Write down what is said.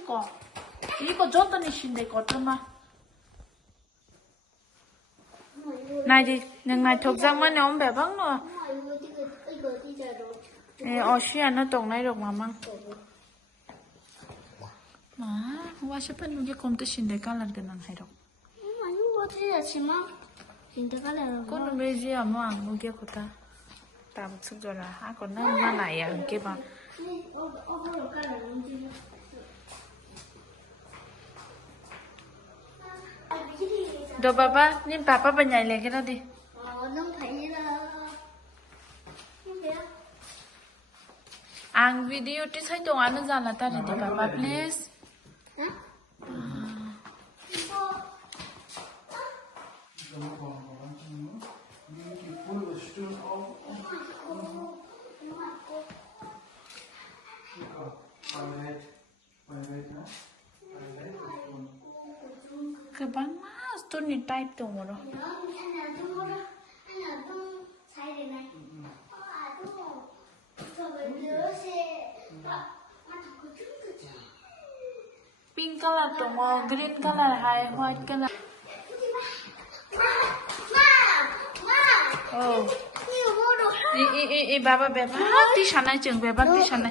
이거. 이거 줬더니 신데 거더마. 나이 능나 적장만 내 엄배 방노. 에 어시야 너 동나이 록마망. 마, 와 싶은 누게 컴도 신데 깔란데 난 하이록. 아니 어디 아침아 신데 깔라는 거. Con bây giờ mà ăn kia của ta tạm sức rồi là hả còn nó này ăn kia mà đồ papa nên papa bên nhảy lên cái đó đi ăn video thì thấy tụi anh nó ra là ta đi papa please cái bánh má tôi nhìn tay tụi rồi pink color tụi green color hay white color oh, i baba beba, ti sana chừng beba ti sana.